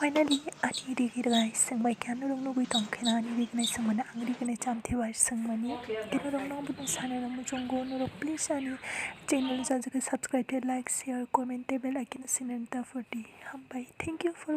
Finally, ani rignai sengbai kano rong nugui tongkhana ani rignai sengmana ang rignai chamthwi sengmani kino rong nong budung sana rong mujunggo norok please ani channel jajaga subscribe like share comment bell icon sinanta for the hambai. Thank you for